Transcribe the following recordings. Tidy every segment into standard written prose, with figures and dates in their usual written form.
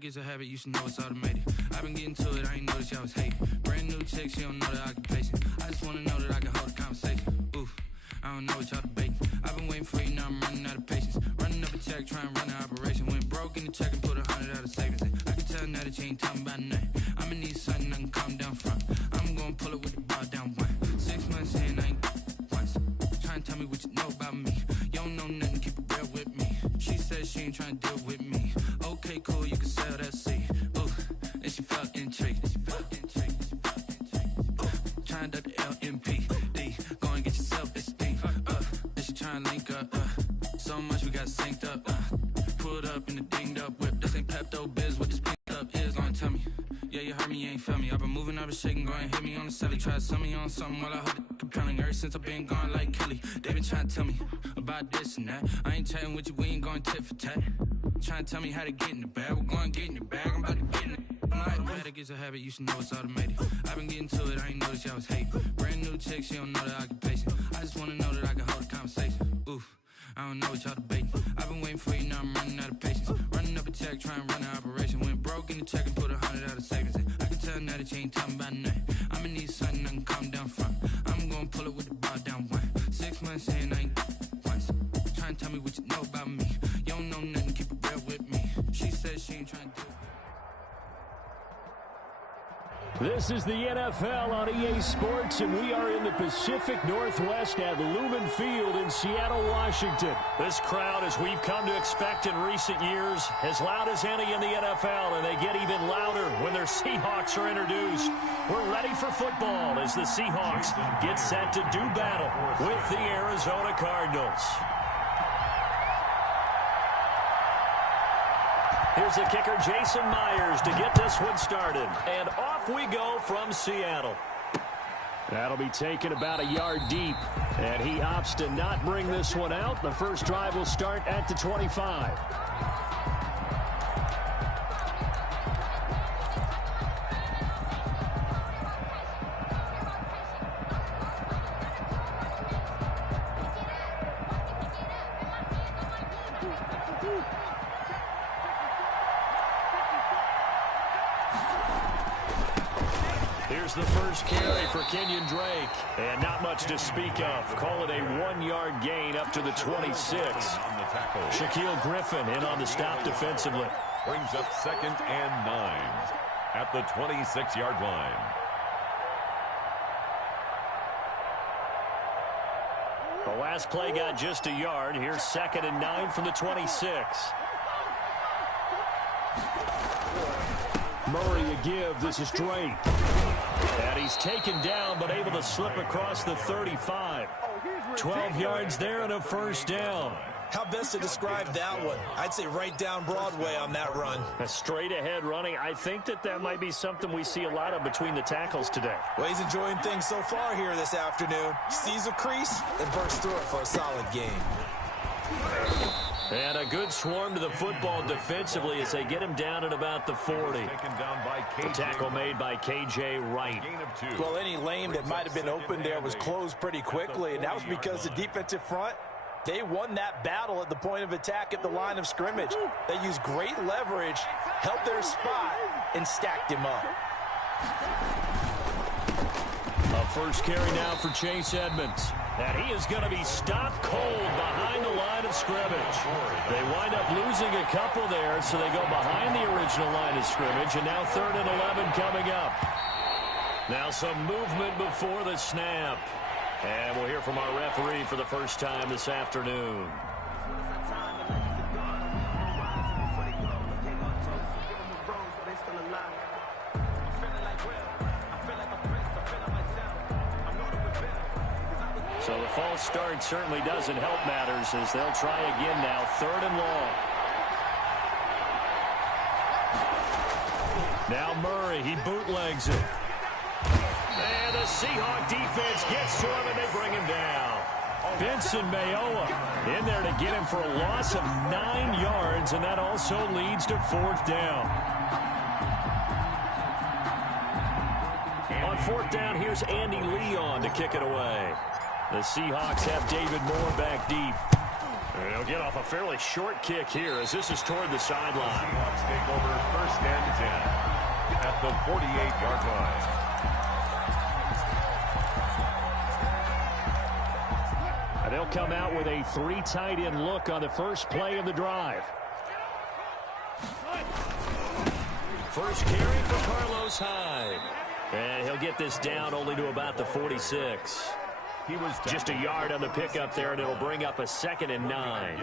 automatic, it's a habit, you should know it's automated. I've been getting to it, I ain't noticed y'all was hating. Brand new chick, she don't know the occupation. I just wanna know that I can hold a conversation. Oof, I don't know what y'all debating. I've been waiting for you, now I'm running out of patience. Running up a check, trying to run an operation. Went broke in the check and put 100 out of savings in. I can tell now that you ain't talking about nothing. I'ma need something I can calm down from. I'm gonna pull it with the bar down one. 6 months in, I ain't once. Trying to tell me what you know about me. You don't know nothing, keep it real with me. She said she ain't trying to deal with me. Okay, cool, you can sell that seed. Ooh, and she felt intrigued. Trying to the LMPD. Go and get yourself esteem. And she trying to link up. So much we got synced up. Pulled up in the dinged up whip. This ain't Pepto Biz, what this pinked up is. Gonna tell me. Yeah, you heard me, you ain't felt me. I've been moving, I've been shaking, go and hit me on the celly. Try to sell me on something while I hold it compelling. Ever since I've been gone like Kelly, they been trying to tell me about this and that. I ain't chatting with you, we ain't going tit for tat. Trying to tell me how to get in the bag. We're going to get in the bag, I'm about to get in it. Automatic is a habit, you should know it's automated. I've been getting to it, I ain't noticed y'all was hating. Brand new chick, she don't know the occupation. I just wanna know that I can hold a conversation. Oof, I don't know what y'all debating. I've been waiting for you, now I'm running out of patience. Running up a check, trying to run an operation. Went broke in the check and put 100 out of savings in. I can tell now that you ain't talking about nothing. I'ma need something I can calm down from. I'm gonna pull it with the bar down one. 6 months in, I ain't once. Trying to tell me what you know about me. You don't know nothing, keep it real with me. She said she ain't trying to do it. This is the NFL on EA Sports, and we are in the Pacific Northwest at Lumen Field in Seattle, Washington. This crowd, as we've come to expect in recent years, as loud as any in the NFL, and they get even louder when their Seahawks are introduced. We're ready for football as the Seahawks get set to do battle with the Arizona Cardinals. Here's the kicker, Jason Myers, to get this one started. And off we go from Seattle. That'll be taken about a yard deep. And he opts to not bring this one out. The first drive will start at the 25. Here's the first carry for Kenyon Drake. And not much to speak of. Call it a 1-yard gain up to the 26. Shaquille Griffin in on the stop defensively. Brings up 2nd and 9 at the 26-yard line. The last play got just a yard. Here's 2nd and 9 from the 26. Murray a give. This is Drake. And he's taken down, but able to slip across the 35. 12 yards there and a first down. How best to describe that one? I'd say right down Broadway on that run. A straight ahead running. I think that might be something we see a lot of between the tackles today. Well, he's enjoying things so far here this afternoon. Sees a crease and bursts through it for a solid gain. And a good swarm to the football defensively as they get him down at about the 40. The tackle made by K.J. Wright. Well, any lane that might have been open there was closed pretty quickly, and that was because the defensive front, they won that battle at the point of attack at the line of scrimmage. They used great leverage, held their spot, and stacked him up. A first carry now for Chase Edmonds. And he is going to be stopped cold behind the line of scrimmage. They wind up losing a couple there, so they go behind the original line of scrimmage, and now 3rd and 11 coming up. Now some movement before the snap. And we'll hear from our referee for the first time this afternoon. So the false start certainly doesn't help matters as they'll try again now. 3rd and long. Now Murray, he bootlegs it. And the Seahawk defense gets to him and they bring him down. Benson Mayowa in there to get him for a loss of 9 yards, and that also leads to 4th down. On 4th down, here's Andy Leon to kick it away. The Seahawks have David Moore back deep. And he'll get off a fairly short kick here as this is toward the sideline. Seahawks take over 1st at the 48-yard line. They'll come out with a 3 tight end look on the first play of the drive. First carry for Carlos Hyde. And he'll get this down only to about the 46. He was just a yard on the pickup there, and it'll bring up a 2nd and 9.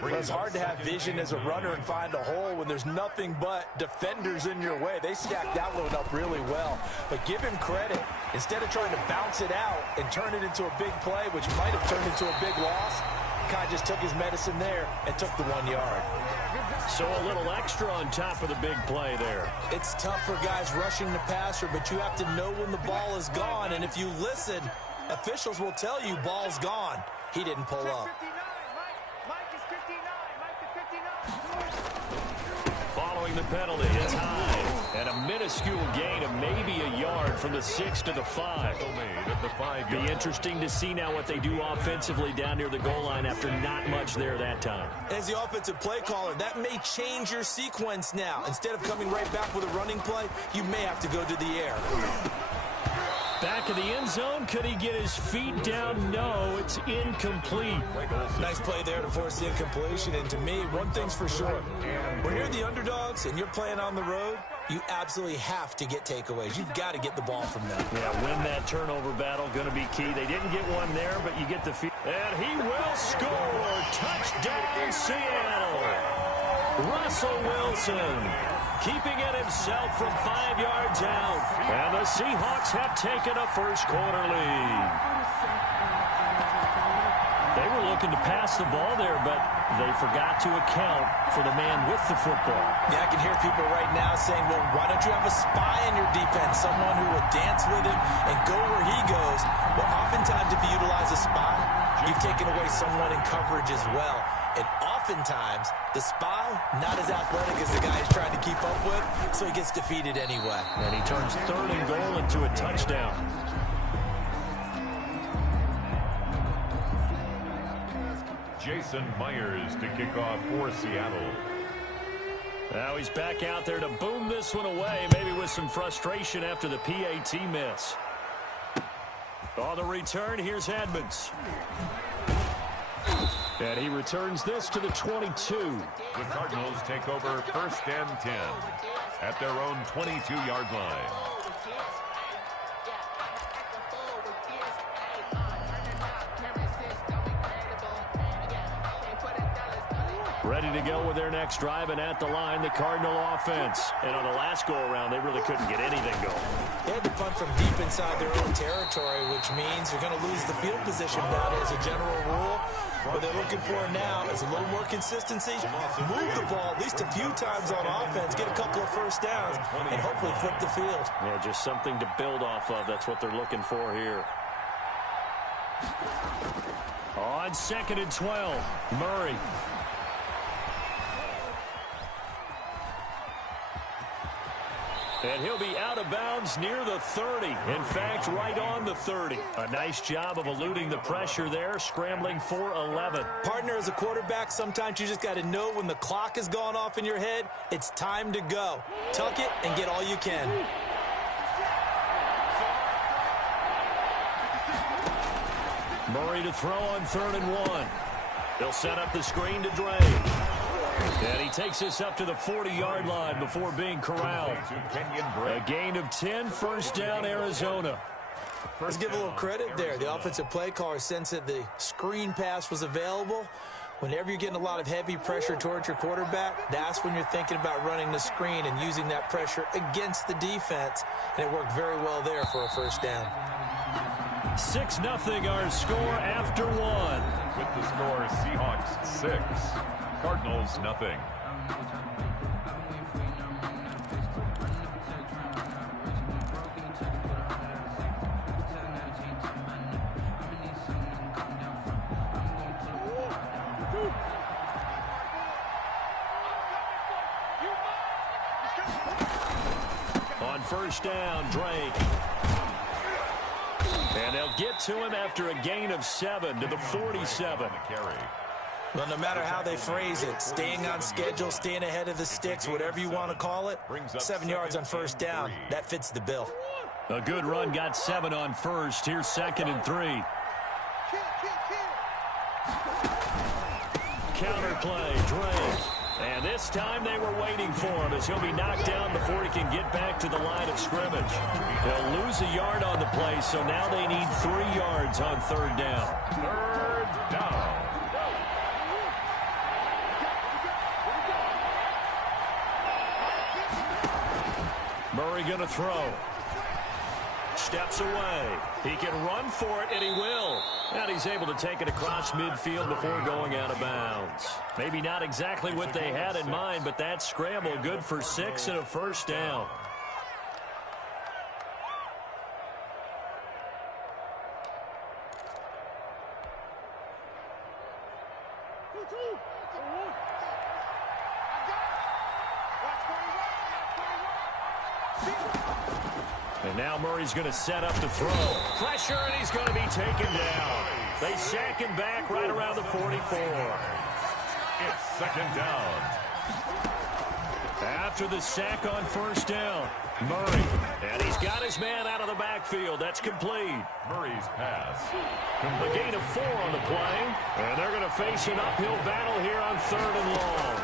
Well, it's hard to have vision as a runner and find a hole when there's nothing but defenders in your way. They stacked that one up really well. But give him credit. Instead of trying to bounce it out and turn it into a big play, which might have turned into a big loss, Kai just took his medicine there and took the 1 yard. So a little extra on top of the big play there. It's tough for guys rushing the passer, but you have to know when the ball is gone. And if you listen, officials will tell you ball's gone. He didn't pull up. Following the penalty, it's Hyde. And a minuscule gain of maybe a yard from the 6 to the 5. Be interesting to see now what they do offensively down near the goal line after not much there that time. As the offensive play caller, that may change your sequence now. Instead of coming right back with a running play, you may have to go to the air. Back of the end zone. Could he get his feet down? No, it's incomplete. Nice play there to force the incompletion. And to me, one thing's for sure. When you're the underdogs and you're playing on the road, you absolutely have to get takeaways. You've got to get the ball from them. Yeah, win that turnover battle, going to be key. They didn't get one there, but you get the field. And he will score. Touchdown, Seattle. Russell Wilson keeping it himself from 5 yards out. And the Seahawks have taken a first-quarter lead. They were looking to pass the ball there, but they forgot to account for the man with the football. Yeah, I can hear people right now saying, well, why don't you have a spy in your defense, someone who will dance with him and go where he goes? Well, oftentimes if you utilize a spy, you've taken away someone in coverage as well. And oftentimes, the spy, not as athletic as the guy he's trying to keep up with, so he gets defeated anyway. And he turns 3rd and goal into a touchdown. Jason Myers to kick off for Seattle. Now he's back out there to boom this one away, maybe with some frustration after the PAT miss. On the return, here's Edmonds. And he returns this to the 22. The Cardinals take over 1st and 10 at their own 22-yard line. Ready to go with their next drive, and at the line, the Cardinal offense. And on the last go-around, they really couldn't get anything going. They had to punt from deep inside their own territory, which means you're going to lose the field position battle as a general rule. What they're looking for now is a little more consistency, move the ball at least a few times on offense, get a couple of first downs, and hopefully flip the field. Yeah, just something to build off of. That's what they're looking for here. On 2nd and 12, Murray. And he'll be out of bounds near the 30. In fact, right on the 30. A nice job of eluding the pressure there, scrambling for 11. Partner, as a quarterback, sometimes you just got to know when the clock has gone off in your head, it's time to go. Tuck it and get all you can. Murray to throw on 3rd and 1. They'll set up the screen to Dre. And he takes us up to the 40-yard line before being corralled. A gain of 10, 1st down, Arizona. Let's give a little credit there. The offensive play caller sensed that the screen pass was available. Whenever you're getting a lot of heavy pressure towards your quarterback, that's when you're thinking about running the screen and using that pressure against the defense. And it worked very well there for a 1st down. 6-0 our score after 1. With the score, Seahawks 6, Cardinals nothing. On 1st down, Drake. And they'll get to him after a gain of 7 to the 47. Well, no matter how they phrase it, staying on schedule, staying ahead of the sticks, whatever you want to call it, 7 yards on first down, that fits the bill. A good run got 7 on first. Here's 2nd and 3. Counterplay, Drake. And this time they were waiting for him as he'll be knocked down before he can get back to the line of scrimmage. They'll lose a yard on the play, so now they need 3 yards on 3rd down. 3rd down. Murray going to throw. Steps away. He can run for it, and he will. And he's able to take it across midfield before going out of bounds. Maybe not exactly what they had in mind, but that scramble good for 6 and a first down. And now Murray's going to set up to throw. Pressure, and he's going to be taken down. They sack him back right around the 44. It's 2nd down. After the sack on first down, Murray. And he's got his man out of the backfield. That's complete. Murray's pass. A gain of 4 on the play. And they're going to face an uphill battle here on 3rd and long.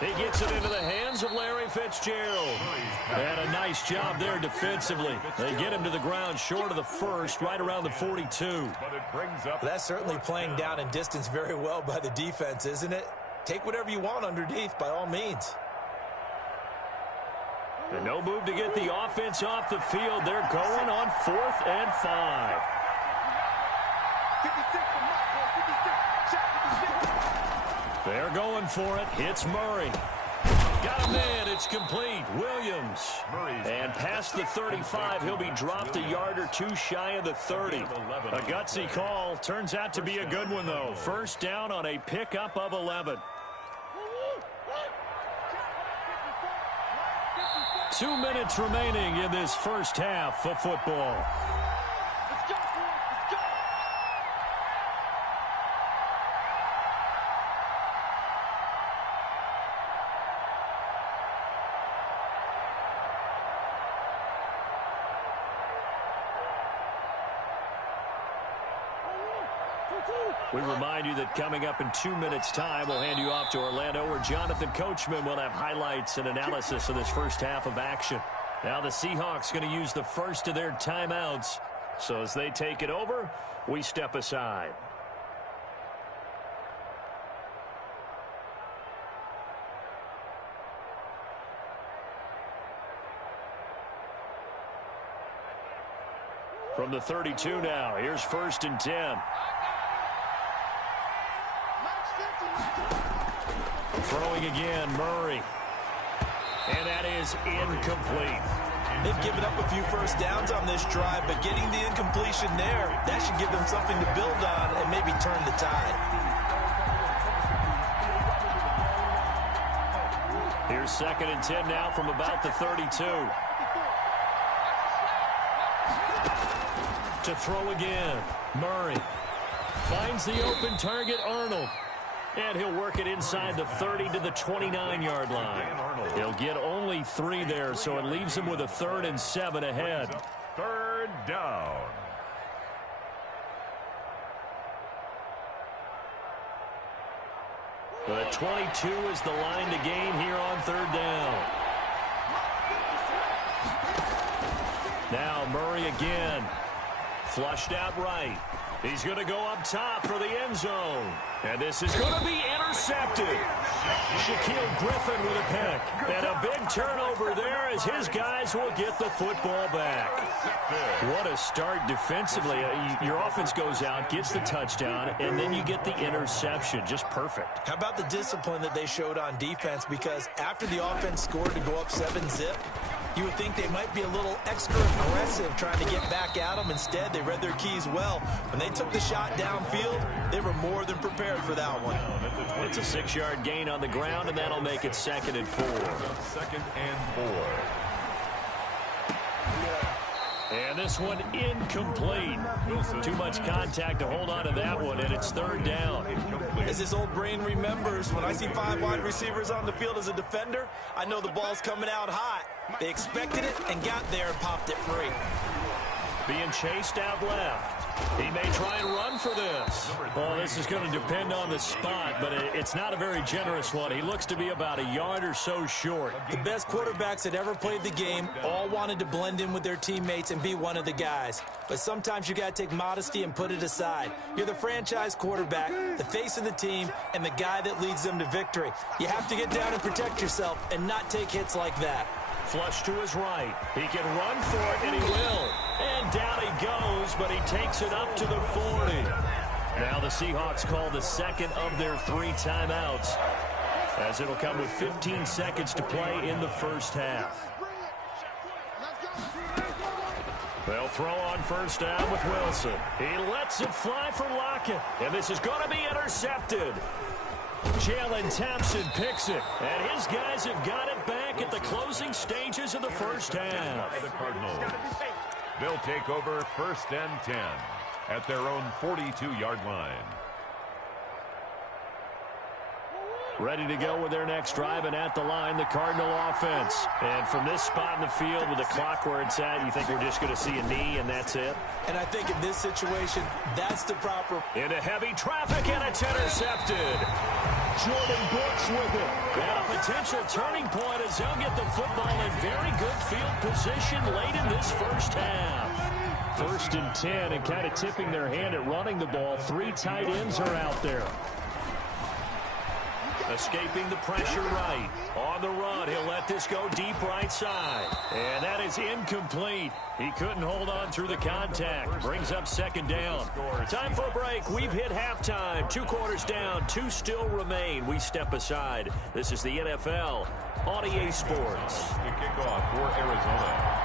He gets it into the hands of Larry Fitzgerald. And a nice job there defensively. They get him to the ground short of the first, right around the 42. But it brings up. That's certainly playing down in distance very well by the defense, isn't it? Take whatever you want underneath, by all means. And no move to get the offense off the field. They're going on 4th and 5. They're going for it. Hits Murray. Got a man. It's complete. Williams. And past the 35, he'll be dropped a yard or 2 shy of the 30. A gutsy call. Turns out to be a good one, though. First down on a pickup of 11. 2 minutes remaining in this first half of football. We remind you that coming up in 2 minutes' time, we'll hand you off to Orlando, where Jonathan Coachman will have highlights and analysis of this first half of action. Now the Seahawks going to use the first of their timeouts. So as they take it over, we step aside. From the 32 now, here's 1st and 10. Throwing again, Murray. And that is incomplete. They've given up a few first downs on this drive, but getting the incompletion there, that should give them something to build on and maybe turn the tide. Here's 2nd and 10 now from about the 32. To throw again, Murray. Finds the open target, Arnold. And he'll work it inside the 30 to the 29-yard line. He'll get only 3 there, so it leaves him with a 3rd and 7 ahead. 3rd down. The 22 is the line to gain here on 3rd down. Now Murray again. Flushed out right. He's going to go up top for the end zone. And this is going to be intercepted. Shaquille Griffin with a pick. And a big turnover there as his guys will get the football back. What a start defensively. Your offense goes out, gets the touchdown, and then you get the interception. Just perfect. How about the discipline that they showed on defense? Because after the offense scored to go up 7-zip, you would think they might be a little extra aggressive trying to get back at them. Instead, they read their keys well. When they took the shot downfield, they were more than prepared for that one. It's a 6-yard gain on the ground, and that'll make it 2nd and 4. 2nd and 4. And this one incomplete. Too much contact to hold on to that one, and it's third down. As his old brain remembers, when I see 5 wide receivers on the field as a defender, I know the ball's coming out hot. They expected it and got there and popped it free. Being chased out left. He may try and run for this. Well, this is going to depend on the spot, but it's not a very generous one. He looks to be about a yard or so short. The best quarterbacks that ever played the game all wanted to blend in with their teammates and be one of the guys. But sometimes you got to take modesty and put it aside. You're the franchise quarterback, the face of the team, and the guy that leads them to victory. You have to get down and protect yourself and not take hits like that. Flush to his right. He can run for it, and he will. And down he goes, but he takes it up to the 40. Now the Seahawks call the second of their 3 timeouts, as it'll come with 15 seconds to play in the first half. They'll throw on first down with Wilson. He lets it fly for Lockett, and this is going to be intercepted. Jalen Thompson picks it, and his guys have got it back at the closing stages of the first half. The Cardinals. They'll take over first and 10 at their own 42-yard line. Ready to go with their next drive, and at the line, the Cardinal offense. And from this spot in the field with the clock where it's at, you think we're just going to see a knee and that's it? And I think in this situation, that's the proper. Into heavy traffic, and it's intercepted. Jordan Brooks with it. And a potential turning point as they'll get the football in very good field position late in this first half. First and 10, and kind of tipping their hand at running the ball. 3 tight ends are out there. Escaping the pressure right. On the run, he'll let this go deep right side. And that is incomplete. He couldn't hold on through the contact. Brings up second down. Time for a break. We've hit halftime. 2 quarters down. 2 still remain. We step aside. This is the NFL on EA Sports. The kickoff for Arizona.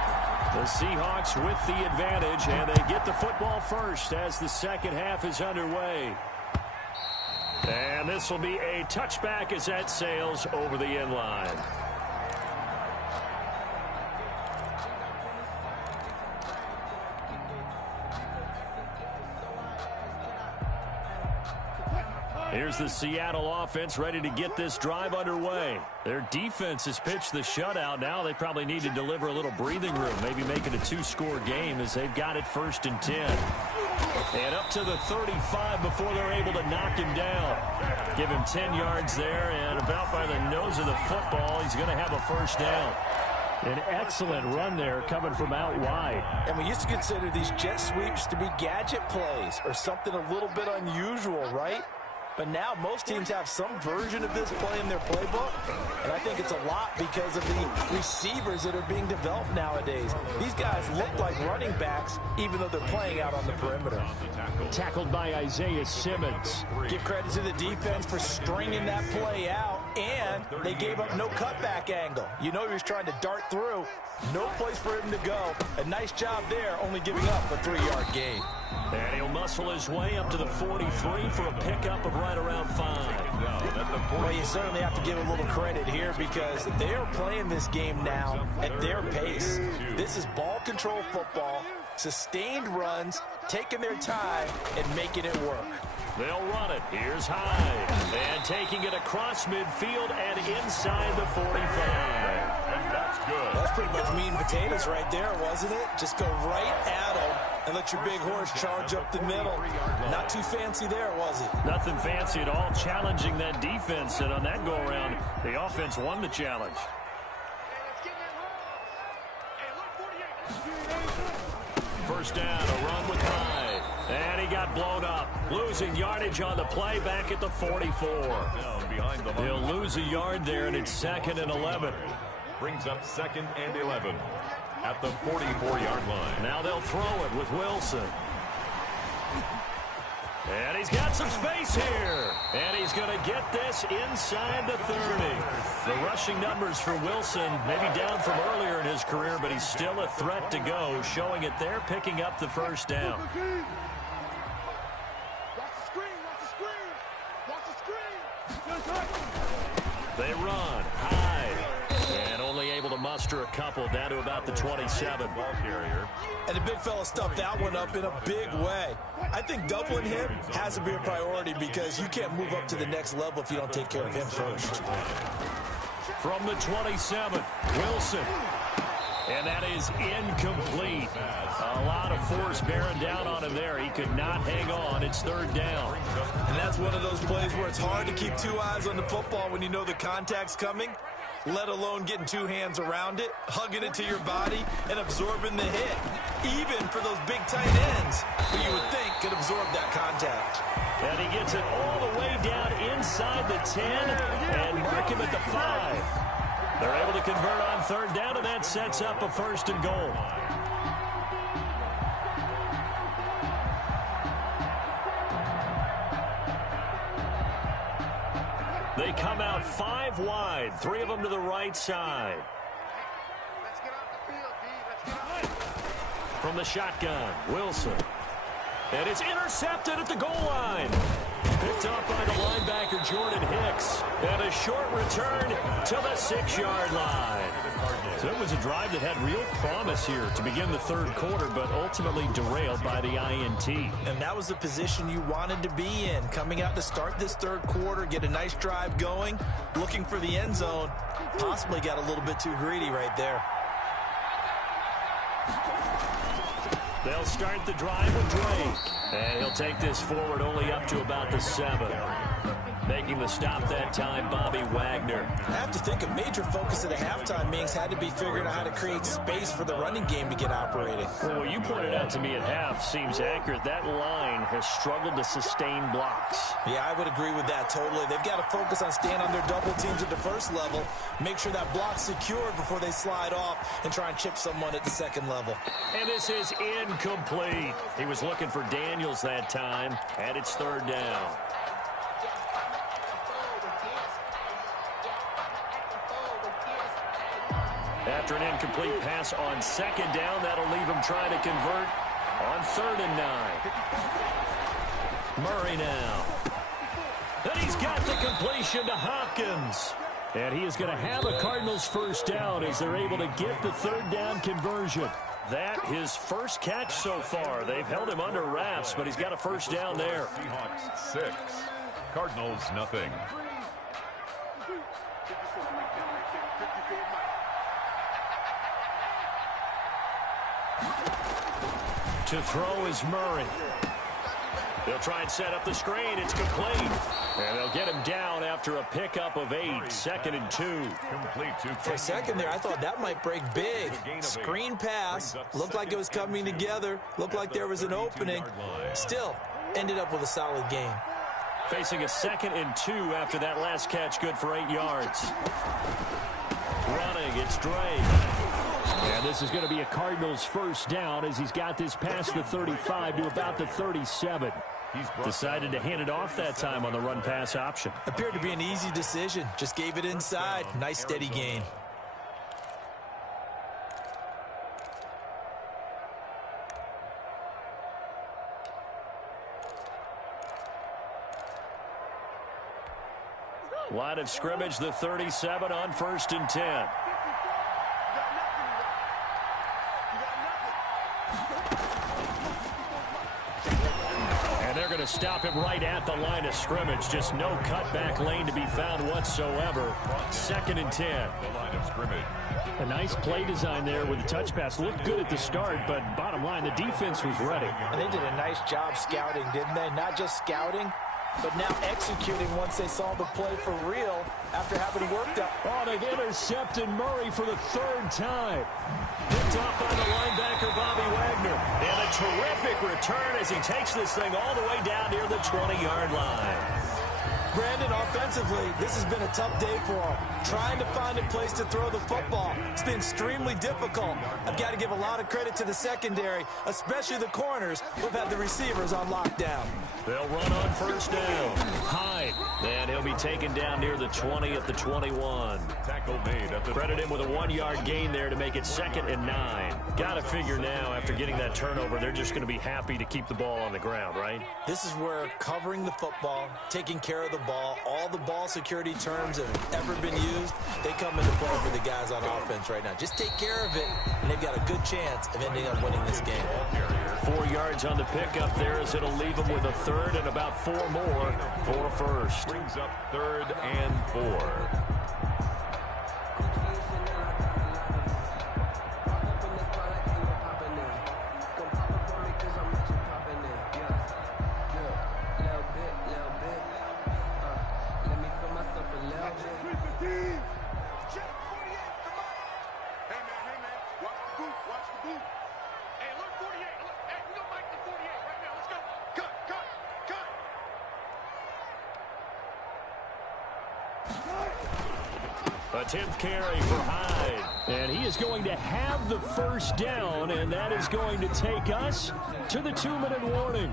The Seahawks with the advantage, and they get the football first as the second half is underway. And this will be a touchback as that sails over the end line. Here's the Seattle offense ready to get this drive underway. Their defense has pitched the shutout. Now they probably need to deliver a little breathing room, maybe make it a 2-score game as they've got it first and 10. And up to the 35 before they're able to knock him down. Give him 10 yards there, and about by the nose of the football, he's going to have a first down. An excellent run there coming from out wide. And we used to consider these jet sweeps to be gadget plays or something a little bit unusual, right? But now most teams have some version of this play in their playbook, and I think it's a lot because of the receivers that are being developed nowadays. These guys look like running backs, even though they're playing out on the perimeter. Tackled by Isaiah Simmons. Give credit to the defense for stringing that play out, and they gave up no cutback angle. You know he was trying to dart through. No place for him to go. A nice job there, only giving up a 3-yard gain. And he'll muscle his way up to the 43 for a pickup of right around 5. Well, you certainly have to give a little credit here because they are playing this game now at their pace. This is ball control football, sustained runs, taking their time, and making it work. They'll run it. Here's Hyde. And taking it across midfield and inside the 45. And that's good. That's pretty much meat and potatoes right there, wasn't it? Just go right at them and let your big horse charge up the middle. Not too fancy there, was it? Nothing fancy at all, challenging that defense. And on that go-around, the offense won the challenge. First down, a run with Hyde. And he got blown up. Losing yardage on the play back at the 44. He'll lose a yard there, and it's 2nd and 11. Brings up 2nd and 11 at the 44-yard line. Now they'll throw it with Wilson. And he's got some space here. And he's going to get this inside the 30. The rushing numbers for Wilson maybe down from earlier in his career, but he's still a threat to go, showing it there, picking up the first down. They run. Hyde. And only able to muster a couple down to about the 27. Ball carrier. And the big fella stuffed that one up in a big way. I think doubling him has to be a priority because you can't move up to the next level if you don't take care of him first. From the 27, Wilson. And that is incomplete. A lot of force bearing down on him there. He could not hang on. It's third down. And that's one of those plays where it's hard to keep two eyes on the football when you know the contact's coming, let alone getting two hands around it, hugging it to your body, and absorbing the hit. Even for those big tight ends who you would think could absorb that contact. And he gets it all the way down inside the 10 and mark him at the 5. They're able to convert on third down, and that sets up a first and goal. They come out 5 wide, 3 of them to the right side. From the shotgun, Wilson. And it's intercepted at the goal line. Picked up by the linebacker, Jordan Hicks. And a short return to the 6-yard line. So it was a drive that had real promise here to begin the third quarter, but ultimately derailed by the INT. And that was the position you wanted to be in. Coming out to start this third quarter, get a nice drive going, looking for the end zone. Possibly got a little bit too greedy right there. They'll start the drive with Drake. And he'll take this forward only up to about the 7. Making the stop that time, Bobby Wagner. I have to think a major focus of the halftime meetings had to be figuring out how to create space for the running game to get operating. Well, what you pointed out to me at half seems accurate. That line has struggled to sustain blocks. Yeah, I would agree with that totally. They've got to focus on staying on their double teams at the first level, make sure that block's secured before they slide off and try and chip someone at the second level. And this is incomplete. He was looking for Daniels that time, and it's third down. After an incomplete pass on second down, that'll leave him trying to convert on 3rd and 9. Murray now. And he's got the completion to Hopkins. And he is going to have a Cardinals first down as they're able to get the third down conversion. That his first catch so far. They've held him under wraps, but he's got a first down there. Seahawks 6, Cardinals nothing. To throw is Murray. They'll try and set up the screen. It's complete. And they'll get him down after a pickup of 8. 2nd and 2. Complete to For a second there, I thought that might break big. Screen pass. Looked like it was coming together. Looked like there was an opening. Still, ended up with a solid game. Facing a 2nd and 2 after that last catch, good for 8 yards. Running, it's Drake. And this is going to be a Cardinals first down as he's got this past the 35 to about the 37. He's decided to hand it off that time on the run-pass option. Appeared to be an easy decision. Just gave it inside. Nice steady gain. Line of scrimmage, the 37 on 1st and 10. They're going to stop him right at the line of scrimmage. Just no cutback lane to be found whatsoever. 2nd and 10. the line of scrimmage. A nice play design there with the touch pass. Looked good at the start, but bottom line, the defense was ready. And they did a nice job scouting, didn't they? Not just scouting, but now executing once they saw the play for real after having worked up. Oh, they've intercepted Murray for the 3rd time. Picked off by the linebacker, Bobby Wagner. And a terrific return as he takes this thing all the way down near the 20-yard line. Brandon, offensively, this has been a tough day for him. Trying to find a place to throw the football. It's been extremely difficult. I've got to give a lot of credit to the secondary, especially the corners who've had the receivers on lockdown. They'll run on first down. Hyde. And he'll be taken down near the 20 at the 21. Tackle made at the Credit him with a 1-yard gain there to make it 2nd and 9. Got to figure now, after getting that turnover, they're just going to be happy to keep the ball on the ground, right? This is where covering the football, taking care of the ball. All the ball security terms that have ever been used, they come into play for the guys on offense right now. Just take care of it, and they've got a good chance of ending up winning this game. 4 yards on the pickup there as it'll leave them with a third and about 4 more for a first. Brings up 3rd and 4. A 10th carry for Hyde. And he is going to have the first down, and that is going to take us to the 2-minute warning.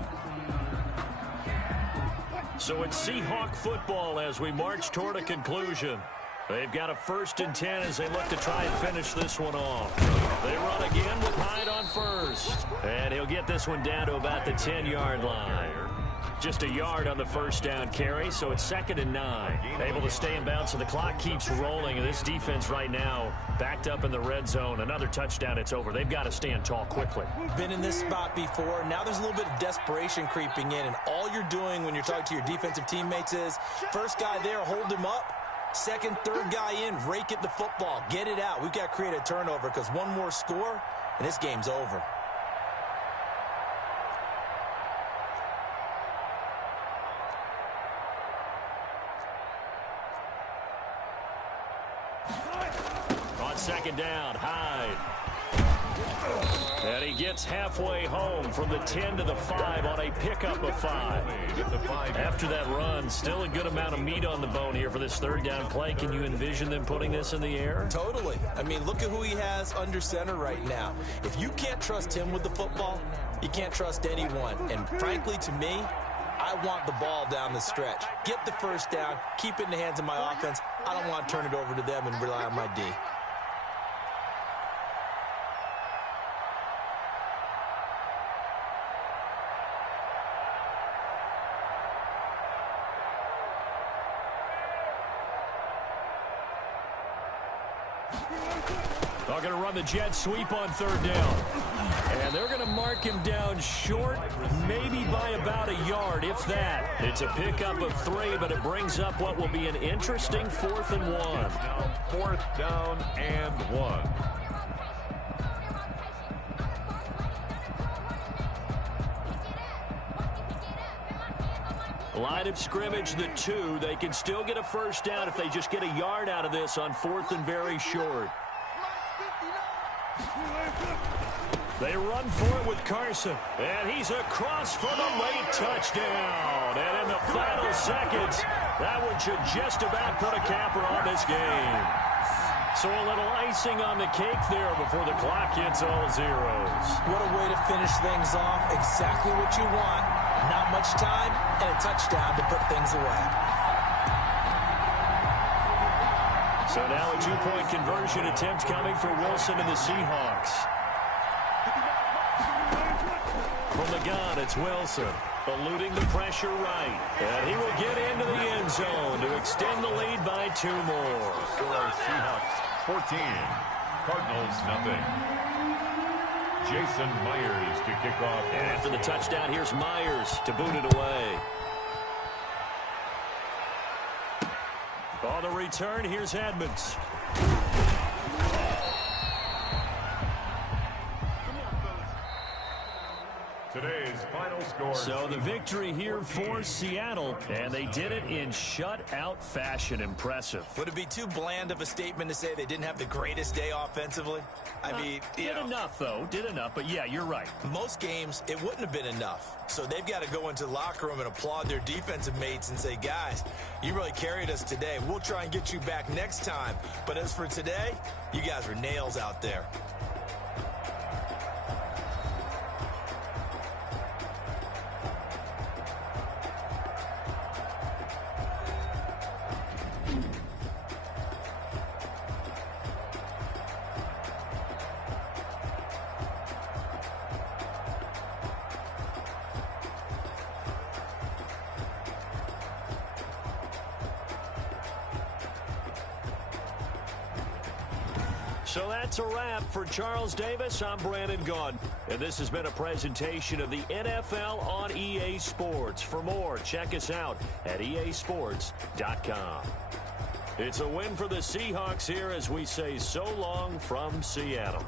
So it's Seahawk football as we march toward a conclusion. They've got a 1st and 10 as they look to try and finish this one off. They run again with Hyde on first. And he'll get this one down to about the 10-yard line. Just a yard on the first down carry, so it's 2nd and 9. Able to stay in bounds, so the clock keeps rolling. And this defense right now backed up in the red zone. Another touchdown, it's over. They've got to stand tall quickly. Been in this spot before. Now there's a little bit of desperation creeping in, and all you're doing when you're talking to your defensive teammates is first guy there, hold him up. Second, third guy in, rake at the football. Get it out. We've got to create a turnover because one more score, and this game's over. On 2nd down, Hyde. And he gets halfway home from the 10 to the 5 on a pickup of 5. After that run, still a good amount of meat on the bone here for this 3rd down play. Can you envision them putting this in the air? Totally. I mean, look at who he has under center right now. If you can't trust him with the football, you can't trust anyone. And frankly, to me, I want the ball down the stretch. Get the first down, keep it in the hands of my offense. I don't want to turn it over to them and rely on my D. They're going to run the jet sweep on 3rd down. And they're going to mark him down short, maybe by about a yard, if that. It's a pickup of 3, but it brings up what will be an interesting 4th and 1. Now 4th down and 1. Line of scrimmage, the 2. They can still get a first down if they just get a yard out of this on 4th and very short. They run for it with Carson. And he's across for the late touchdown. And in the final seconds, that one should just about put a capper on this game. So a little icing on the cake there before the clock hits all zeros. What a way to finish things off. Exactly what you want. Not much time and a touchdown to put things away. So now a 2-point conversion attempt coming for Wilson and the Seahawks. From the gun, it's Wilson, eluding the pressure right. And he will get into the end zone to extend the lead by 2 more. Score Seahawks 14, Cardinals nothing. Jason Myers to kick off. And after the touchdown, here's Myers to boot it away. On the return, here's Edmonds. Today's final score. So the victory here for Seattle, and they did it in shutout fashion. Impressive. Would it be too bland of a statement to say they didn't have the greatest day offensively? I mean, Did enough, though. Did enough. But, yeah, you're right. Most games, it wouldn't have been enough. So they've got to go into the locker room and applaud their defensive mates and say, guys, you really carried us today. We'll try and get you back next time. But as for today, you guys were nails out there. So that's a wrap for Charles Davis. I'm Brandon Gaudin, and this has been a presentation of the NFL on EA Sports. For more, check us out at easports.com. It's a win for the Seahawks here as we say so long from Seattle.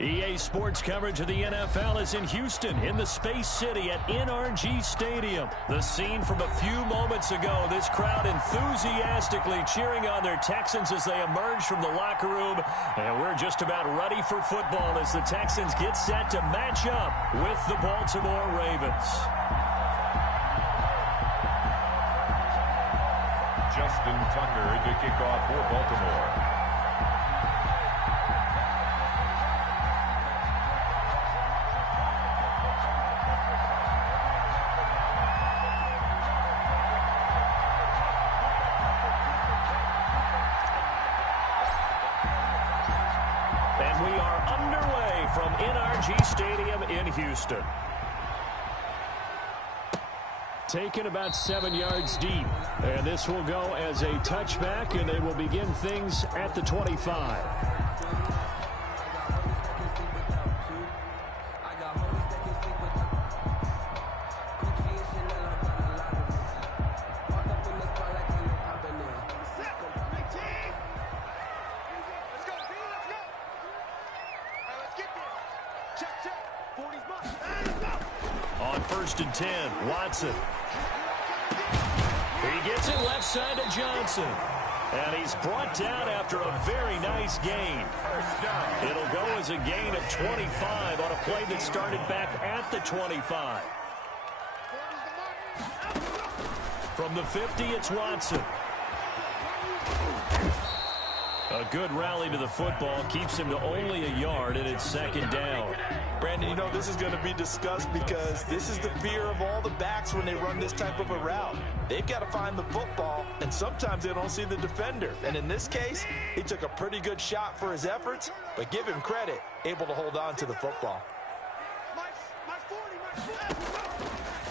EA Sports coverage of the NFL is in Houston, in the Space City at NRG Stadium. The scene from a few moments ago, this crowd enthusiastically cheering on their Texans as they emerge from the locker room. And we're just about ready for football as the Texans get set to match up with the Baltimore Ravens. Justin Tucker to kick off for Baltimore. And we are underway from NRG Stadium in Houston. Taken about 7 yards deep. And this will go as a touchback, and they will begin things at the 25. On 1st and 10, Watson. He gets it left side to Johnson. And he's brought down after a very nice gain. It'll go as a gain of 25 on a play that started back at the 25. From the 50, it's Watson. A good rally to the football keeps him to only a yard, and it's 2nd down. Brandon, you know, this is going to be discussed because this is the fear of all the backs when they run this type of a route. They've got to find the football, and sometimes they don't see the defender. And in this case, he took a pretty good shot for his efforts, but give him credit, able to hold on to the football.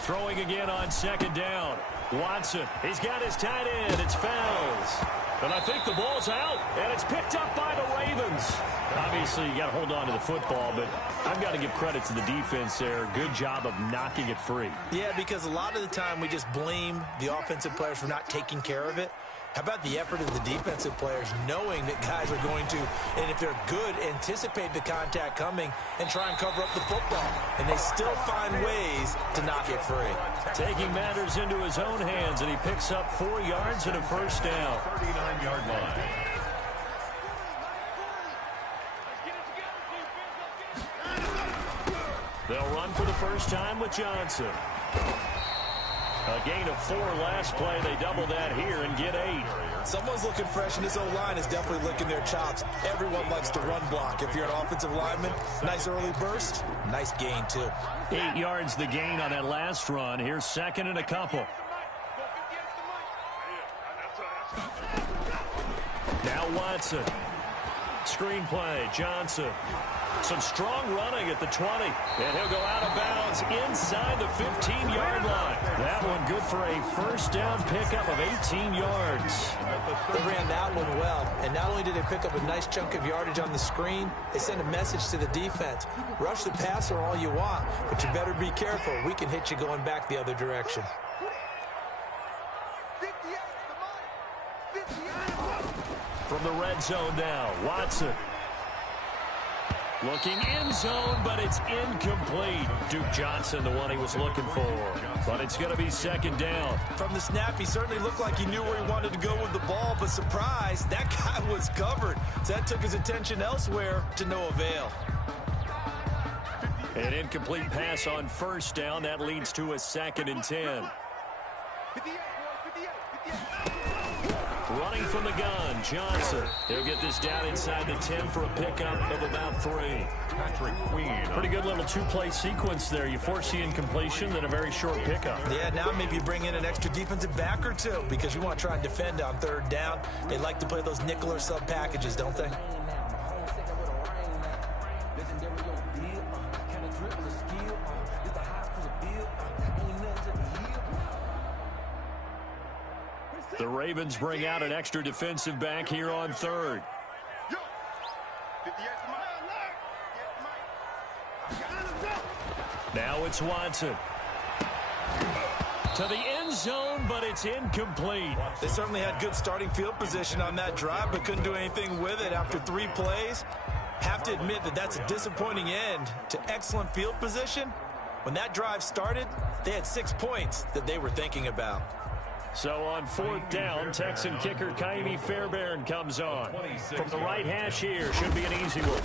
Throwing again on 2nd down. Watson, he's got his tight end. It's Fells. And I think the ball's out, and it's picked up by the Ravens. Obviously, you got to hold on to the football, but I've got to give credit to the defense there. Good job of knocking it free. Yeah, because a lot of the time we just blame the offensive players for not taking care of it. How about the effort of the defensive players knowing that guys are going to, and if they're good, anticipate the contact coming and try and cover up the football. And they still find ways to knock it free. Taking matters into his own hands, and he picks up 4 yards and a 1st down. 39-yard line. They'll run for the first time with Johnson. A gain of 4 last play. They double that here and get 8. Someone's looking fresh, and this O-line is definitely licking their chops. Everyone likes to run block. If you're an offensive lineman, nice early burst, nice gain, too. 8 yards the gain on that last run. Here's 2nd and a couple. Now Watson. Screenplay, Johnson. Some strong running at the 20. And he'll go out of bounds inside the 15-yard line. That one good for a first down pickup of 18 yards. They ran that one well. And not only did they pick up a nice chunk of yardage on the screen, they sent a message to the defense. Rush the passer all you want, but you better be careful. We can hit you going back the other direction. From the red zone now, Watson. Looking end zone, but it's incomplete. Duke Johnson, the one he was looking for. But it's going to be second down. From the snap, he certainly looked like he knew where he wanted to go with the ball, but surprise, that guy was covered. So that took his attention elsewhere to no avail. An incomplete pass on first down. That leads to a 2nd and 10. Running from the gun, Johnson. He'll get this down inside the 10 for a pickup of about 3. Patrick Queen. Pretty good little two-play sequence there. You force the incompletion, then a very short pickup. Yeah, now maybe you bring in an extra defensive back or two because you want to try and defend on 3rd down. They like to play those nickel or sub packages, don't they? The Ravens bring out an extra defensive back here on 3rd. Now it's Watson. To the end zone, but it's incomplete. They certainly had good starting field position on that drive, but couldn't do anything with it after 3 plays. Have to admit that that's a disappointing end to excellent field position. When that drive started, they had 6 points that they were thinking about. So on 4th down, Texan kicker Ka'imi Fairbairn comes on. From the right hash here, should be an easy one.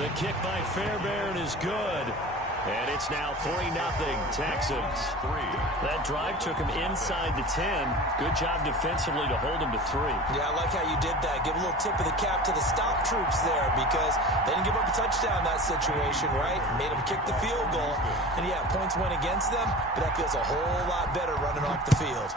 The kick by Fairbairn is good. And it's now 3-0 Texans. That drive took him inside the 10. Good job defensively to hold him to 3. Yeah, I like how you did that. Give a little tip of the cap to the stop troops there because they didn't give up a touchdown in that situation, right? Made them kick the field goal. And yeah, points went against them, but that feels a whole lot better running off the field.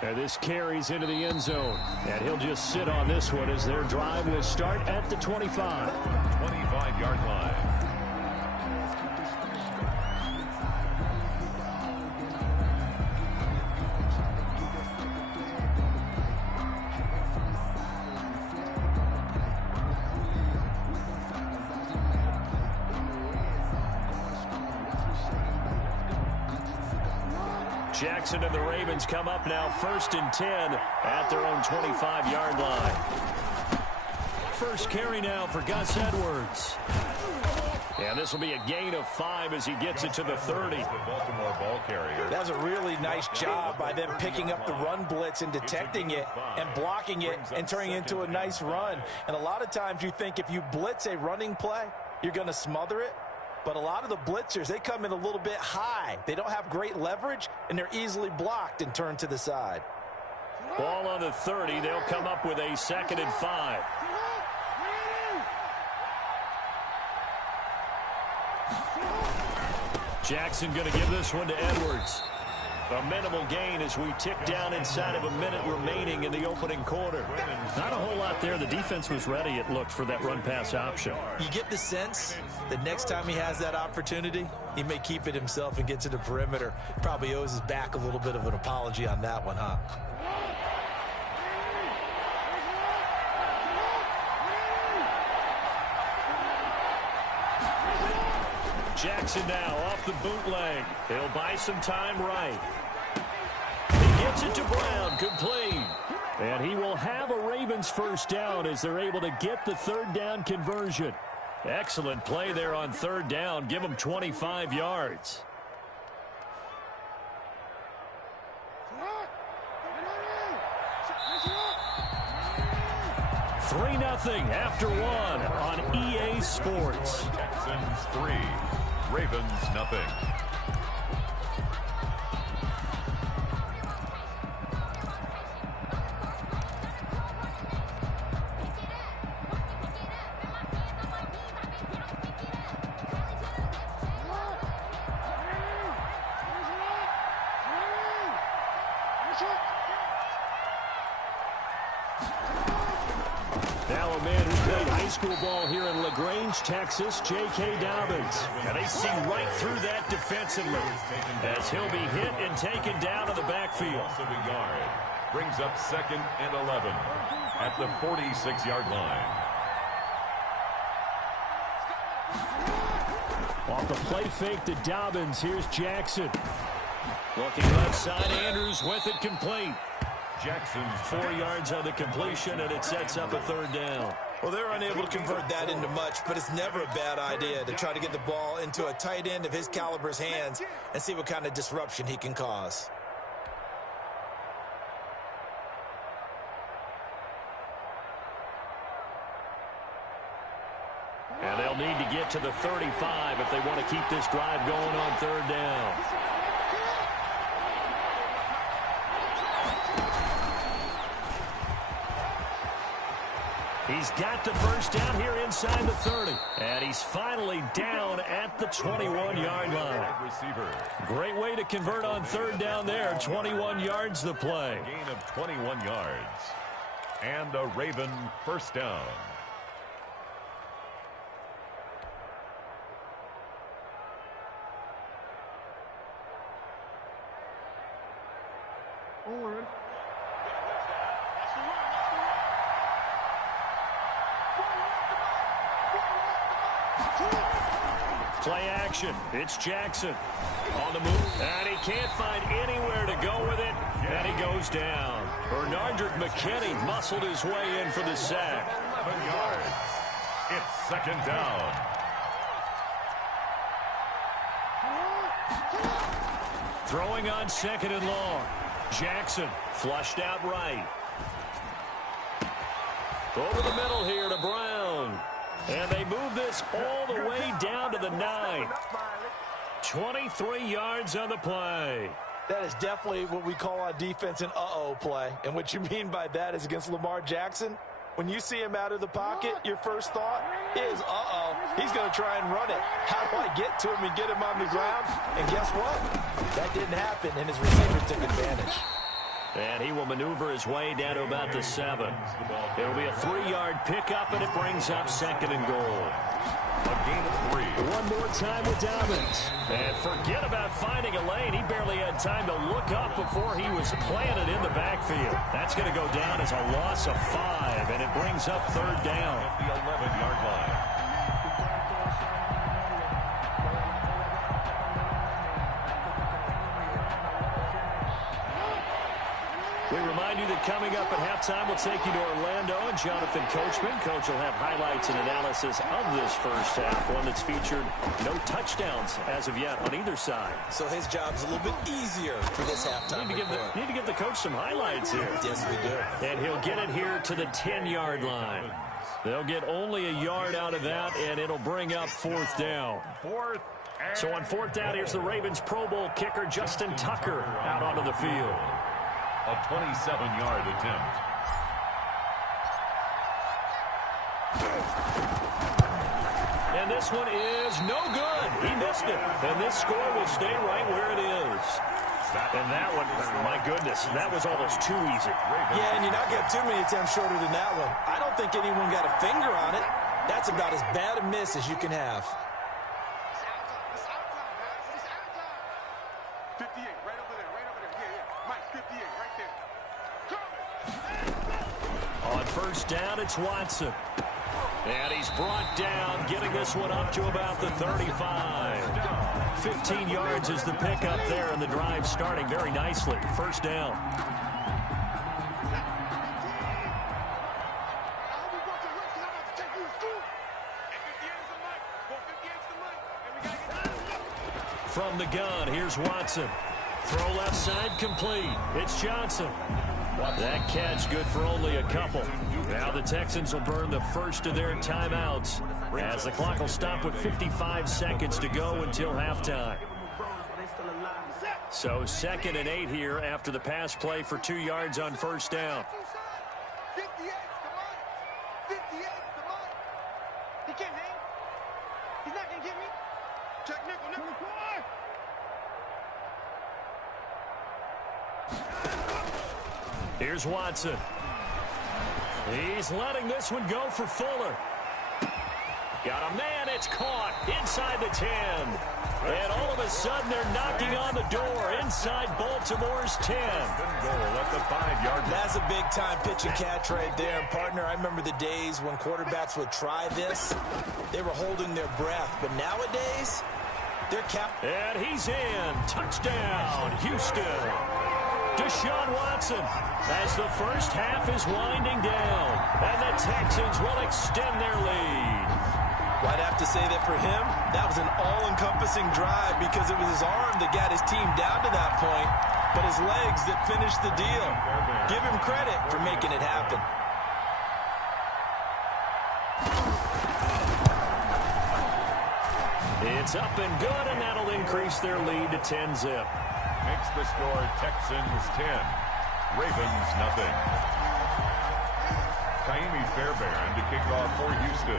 And this carries into the end zone. And he'll just sit on this one as their drive will start at the 25. 25-yard line. Jackson and the Ravens come up now 1st and 10 at their own 25-yard line. First carry now for Gus Edwards. And this will be a gain of 5 as he gets it to the 30. The Baltimore ball carrier. That was a really nice job by them picking up the run blitz and detecting it and blocking it and turning it into a nice run. And a lot of times you think if you blitz a running play, you're going to smother it. But a lot of the blitzers, they come in a little bit high. They don't have great leverage, and they're easily blocked and turned to the side. Ball on the 30. They'll come up with a 2nd and 5. Jackson going to give this one to Edwards. A minimal gain as we tick down inside of a minute remaining in the opening quarter. Not a whole lot there. The defense was ready, it looked, for that run-pass option. You get the sense that next time he has that opportunity, he may keep it himself and get to the perimeter. Probably owes his back a little bit of an apology on that one, huh? Jackson now off the bootleg. He'll buy some time right. He gets it to Brown, complete. And he will have a Ravens first down as they're able to get the 3rd down conversion. Excellent play there on 3rd down. Give him 25 yards. Three 0 after 1 on EA Sports. Texans 3, Ravens nothing. young man who played high school ball here in LaGrange, Texas, J.K. Dobbins. And they see right through that defensively as he'll be hit and taken down to the backfield. Brings up 2nd and 11 at the 46-yard line. Off the play fake to Dobbins, here's Jackson. Looking left side, Andrews with it complete. Jackson's 4 yards on the completion, and it sets up a 3rd down. Well, they're unable to convert that into much, but it's never a bad idea to try to get the ball into a tight end of his caliber's hands and see what kind of disruption he can cause. And they'll need to get to the 35 if they want to keep this drive going on 3rd down. He's got the 1st down here inside the 30. And he's finally down at the 21-yard line. Great way to convert on 3rd down there. 21 yards the play. Gain of 21 yards. And a Raven 1st down. Play action. It's Jackson on the move. And he can't find anywhere to go with it. And he goes down. Bernardrick McKinney muscled his way in for the sack. 11 yards. It's 2nd down. Throwing on 2nd and long. Jackson flushed out right. Over the middle here to Brown. And they move this all the way down to the 9. 23 yards on the play. That is definitely what we call on defense an uh-oh play. And what you mean by that is against Lamar Jackson, when you see him out of the pocket, your first thought is, uh-oh, he's going to try and run it. How do I get to him and get him on the ground? And guess what? That didn't happen, and his receiver took advantage. And he will maneuver his way down to about the 7. It'll be a 3-yard pickup, and it brings up 2nd and goal. A gain of 3. One more time with Dobbins. And forget about finding a lane. He barely had time to look up before he was planted in the backfield. That's going to go down as a loss of 5, and it brings up 3rd down. At the 11-yard line. We remind you that coming up at halftime, we'll take you to Orlando and Jonathan Coachman. Coach will have highlights and analysis of this first half, one that's featured no touchdowns as of yet on either side. So his job's a little bit easier for this halftime report. Need to give the coach some highlights here. Yes, we do. And he'll get it here to the 10-yard line. They'll get only a yard out of that, and it'll bring up 4th down. So on 4th down, here's the Ravens Pro Bowl kicker Justin Tucker out onto the field. A 27-yard attempt. And this one is no good. He missed it. And this score will stay right where it is. And that one, my goodness, that was almost too easy. Yeah, and you're not getting too many attempts shorter than that one. I don't think anyone got a finger on it. That's about as bad a miss as you can have. 58, right over there, right over there. Yeah. Mike, 58, right there. On 1st down, it's Watson. And he's brought down, getting this one up to about the 35. 15 yards is the pickup there, and the drive starting very nicely. 1st down. From the gun, here's Watson. Throw left side complete. It's Johnson. That catch good for only a couple. Now the Texans will burn the first of their timeouts as the clock will stop with 55 seconds to go until halftime. So 2nd and 8 here after the pass play for 2 yards on 1st down. 58, come on. 58, come on. He can't hang. He's not going to get me. Check nickel, nickel. Here's Watson. He's letting this one go for Fuller. Got a man, it's caught inside the 10. And all of a sudden, they're knocking on the door inside Baltimore's 10. Goal at the 5-yard line. That's a big-time pitch and catch right there. And, partner, I remember the days when quarterbacks would try this. They were holding their breath. But nowadays, they're And he's in. Touchdown, Houston. Deshaun Watson as the first half is winding down. And the Texans will extend their lead. Well, I'd have to say that for him, that was an all-encompassing drive because it was his arm that got his team down to that point, but his legs that finished the deal. Give him credit for making it happen. It's up and good, and that'll increase their lead to 10-zip. Makes the score Texans 10, Ravens nothing. Kaimi Fairbairn to kick off for Houston.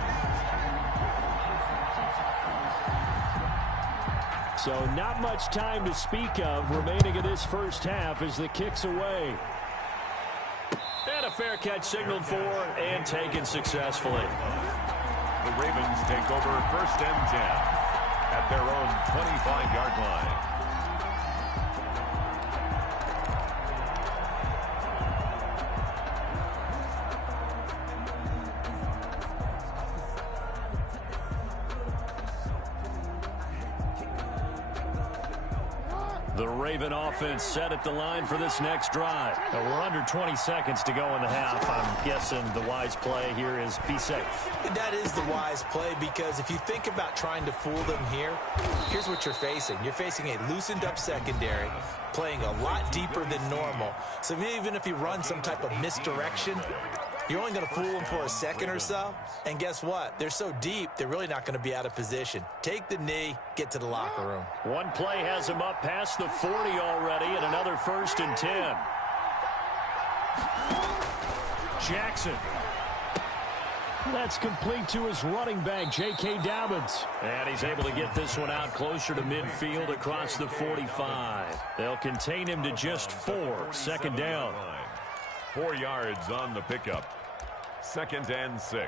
So not much time to speak of remaining in this first half as the kick's away. And a fair catch signaled for and taken successfully. The Ravens take over first and 10 at their own 25-yard line. The Raven offense set at the line for this next drive. Now we're under 20 seconds to go in the half. I'm guessing the wise play here is be safe. That is the wise play because if you think about trying to fool them here, here's what you're facing. You're facing a loosened up secondary, playing a lot deeper than normal. So even if you run some type of misdirection, you're only going to fool them for a second or so. And guess what? They're so deep, they're really not going to be out of position. Take the knee, get to the locker room. One play has him up past the 40 already, and another first and 10. Jackson. That's complete to his running back, J.K. Dobbins. And he's able to get this one out closer to midfield across the 45. They'll contain him to just 4. Second down. 4 yards on the pickup. Second and 6.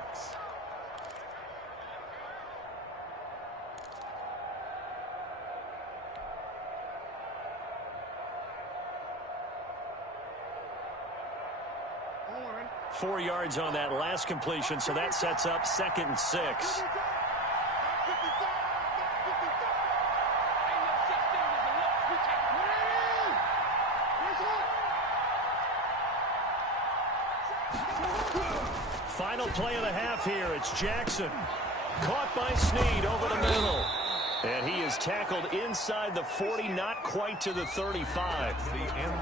Horn. 4 yards on that last completion, so that sets up second and 6. 55. Final play of the half here. It's Jackson. Caught by Snead over the middle. And he is tackled inside the 40, not quite to the 35.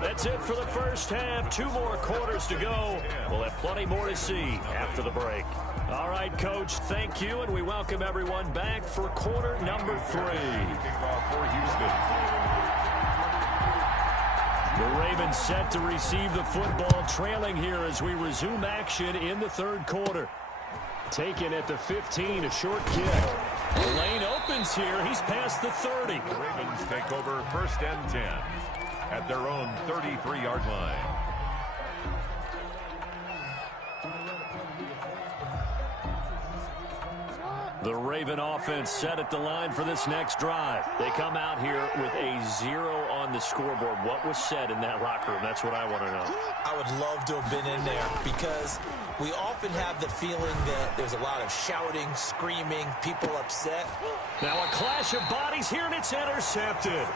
That's it for the first half. 2 more quarters to go. We'll have plenty more to see after the break. All right, Coach, thank you, and we welcome everyone back for quarter number 3. Kickoff for Houston. The Ravens set to receive the football, trailing here as we resume action in the third quarter. Taken at the 15, a short kick. The lane opens here. He's past the 30. The Ravens take over first and 10 at their own 33-yard line. The Raven offense set at the line for this next drive. They come out here with a 0 on the scoreboard. What was said in that locker room? That's what I want to know. I would love to have been in there because we often have the feeling that there's a lot of shouting, screaming, people upset. Now a clash of bodies here, and it's intercepted.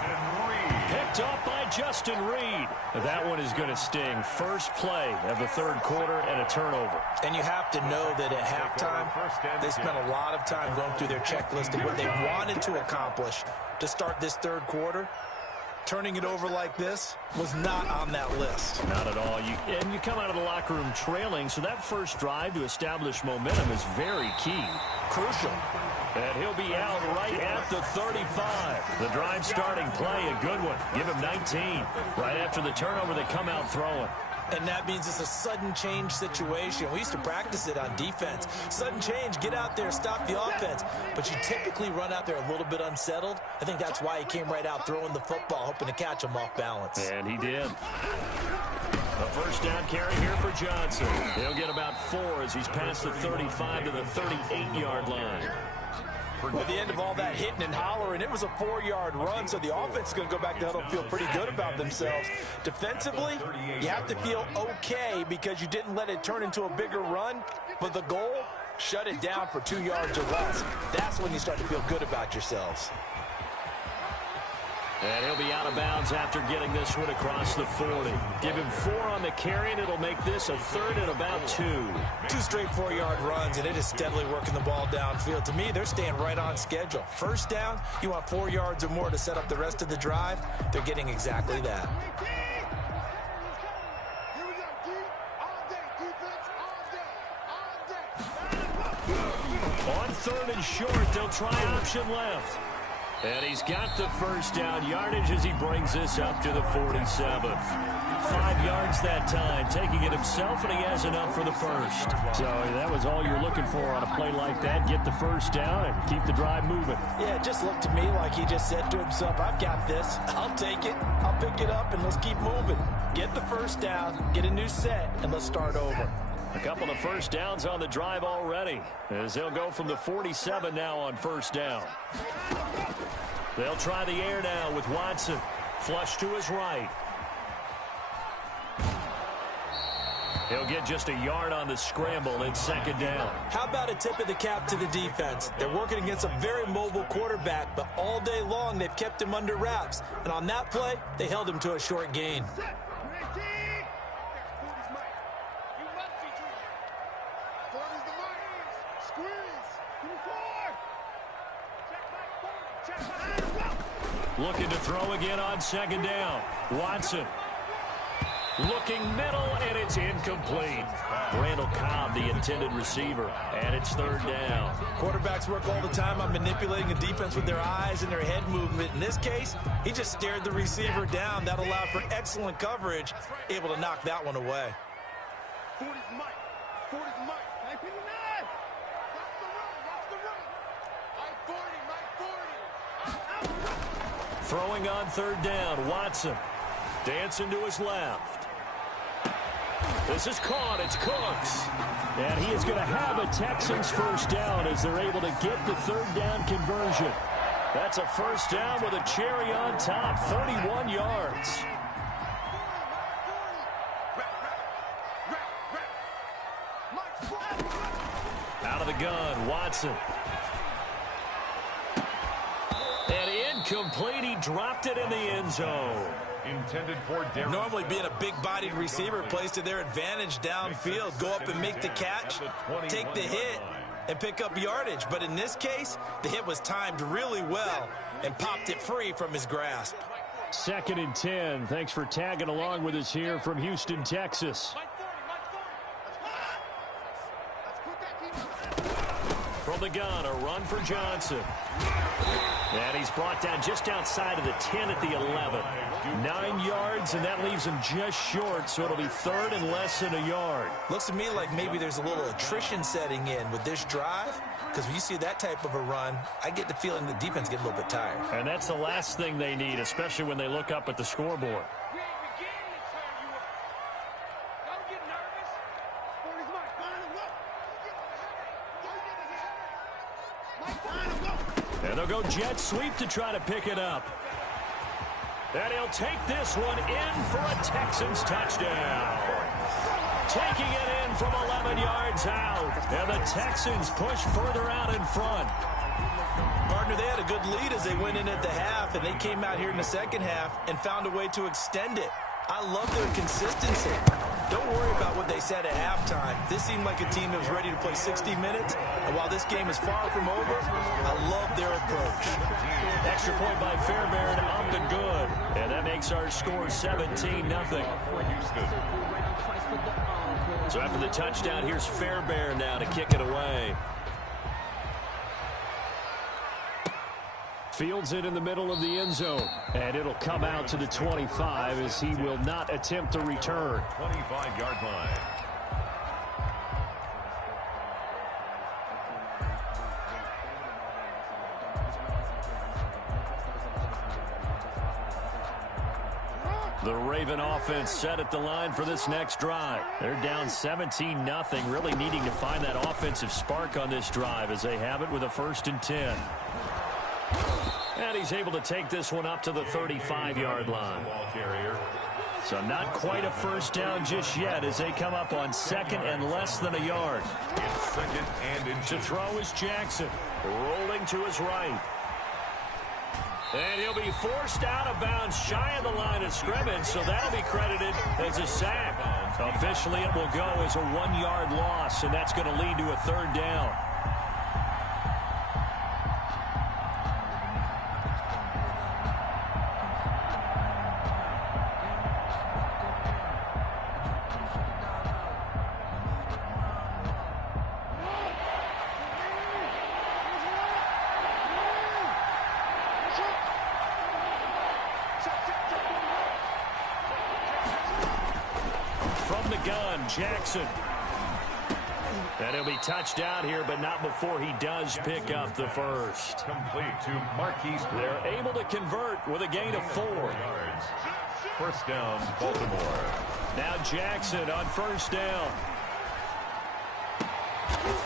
Picked up by Justin Reed. That one is going to sting. First play of the third quarter and a turnover. And you have to know that at halftime, they spent a lot of time going through their checklist of what they wanted to accomplish to start this third quarter. Turning it over like this was not on that list. Not at all. You come out of the locker room trailing, so that first drive to establish momentum is very key. Crucial. And he'll be out right at the 35. The drive starting play, a good one. Give him 19. Right after the turnover, they come out throwing. And that means it's a sudden change situation. We used to practice it on defense. Sudden change, get out there, stop the offense. But you typically run out there a little bit unsettled. I think that's why he came right out throwing the football, hoping to catch him off balance. And he did. A first down carry here for Johnson. He'll get about 4 as he's past the 35 to the 38-yard line. At the end of all that hitting and hollering, it was a 4-yard run, so the offense is going to go back to huddle and feel pretty good about themselves. Defensively, you have to feel okay because you didn't let it turn into a bigger run, but the goal, shut it down for 2 yards or less. That's when you start to feel good about yourselves. And he'll be out of bounds after getting this one across the 40. Give him 4 on the carry, and it'll make this a 3rd and about 2. 2 straight 4-yard runs, and it is steadily working the ball downfield. To me, they're staying right on schedule. First down, you want 4 yards or more to set up the rest of the drive. They're getting exactly that. On 3rd and short, they'll try option left. And he's got the first down yardage as he brings this up to the 47. 5 yards that time, taking it himself, and he has enough for the first. So that was all you're looking for on a play like that. Get the first down and keep the drive moving. Yeah, it just looked to me like he just said to himself, I've got this. I'll take it. I'll pick it up, and let's keep moving. Get the first down, get a new set, and let's start over. A couple of first downs on the drive already, as they'll go from the 47 now on first down. They'll try the air now with Watson. Flush to his right. He'll get just a yard on the scramble in 2nd down. How about a tip of the cap to the defense? They're working against a very mobile quarterback, but all day long they've kept him under wraps. And on that play, they held him to a short gain. Looking to throw again on 2nd down. Watson. Looking middle, and it's incomplete. Randall Cobb, the intended receiver, and it's 3rd down. Quarterbacks work all the time on manipulating a defense with their eyes and their head movement. In this case, he just stared the receiver down. That allowed for excellent coverage, able to knock that one away. 40's Mike. 40's Mike. Watch the run. Watch the run. Mike 40. Mike 40. Throwing on 3rd down, Watson. Dancing to his left. This is caught. It's Cooks. And he is going to have a Texans first down as they're able to get the 3rd down conversion. That's a first down with a cherry on top, 31 yards. Out of the gun, Watson. And incomplete. He dropped it in the end zone. Intended for Derrick. Normally being a big-bodied receiver plays to their advantage downfield. Go up and make the catch, take the hit, and pick up yardage. But in this case, the hit was timed really well and popped it free from his grasp. 2nd and 10. Thanks for tagging along with us here from Houston, Texas. From the gun, a run for Johnson. And he's brought down just outside of the 10 at the 11. 9 yards, and that leaves him just short, so it'll be 3rd and less than a yard. Looks to me like maybe there's a little attrition setting in with this drive, because when you see that type of a run, I get the feeling the defense gets a little bit tired. And that's the last thing they need, especially when they look up at the scoreboard. And they'll go jet sweep to try to pick it up. And he'll take this one in for a Texans touchdown. Taking it in from 11 yards out. And the Texans push further out in front. Partner, they had a good lead as they went in at the half, and they came out here in the 2nd half and found a way to extend it. I love their consistency. Don't worry about what they said at halftime. This seemed like a team that was ready to play 60 minutes. And while this game is far from over, I love their approach. Extra point by Fairbairn up and good. And that makes our score 17-0. So after the touchdown, here's Fairbairn now to kick it away. Fields it in the middle of the end zone. And it'll come out to the 25 as he will not attempt to return. 25-yard line. The Raven offense set at the line for this next drive. They're down 17-0, really needing to find that offensive spark on this drive as they have it with a 1st and 10. And he's able to take this one up to the 35-yard line. So not quite a first down just yet as they come up on 2nd and less than a yard. It's 2nd and To throw is Jackson, rolling to his right. And he'll be forced out of bounds shy of the line of scrimmage, so that'll be credited as a sack. Officially, it will go as a 1-yard loss, and that's going to lead to a 3rd down. Jackson. And he'll be touched out here, but not before he does pick up the first. Complete to Marquise. They're able to convert with a gain of 4 yards. 1st down, Baltimore. Now Jackson on 1st down.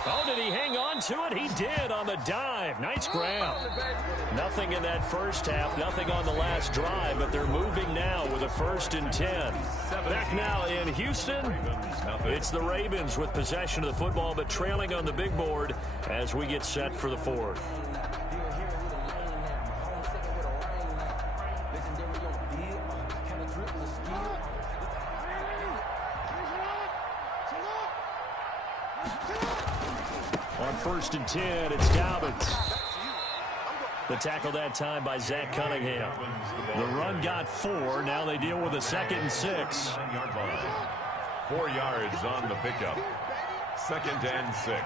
Oh, did he hang on to it? He did on the dive. Nice grab. Nothing in that first half, nothing on the last drive, but they're moving now with a 1st and 10. Back now in Houston, it's the Ravens with possession of the football, but trailing on the big board as we get set for the 4th. On 1st and 10, it's Dobbins. The tackle that time by Zach Cunningham. The run got 4. Now they deal with a 2nd and 6. 4 yards on the pickup. 2nd and 6.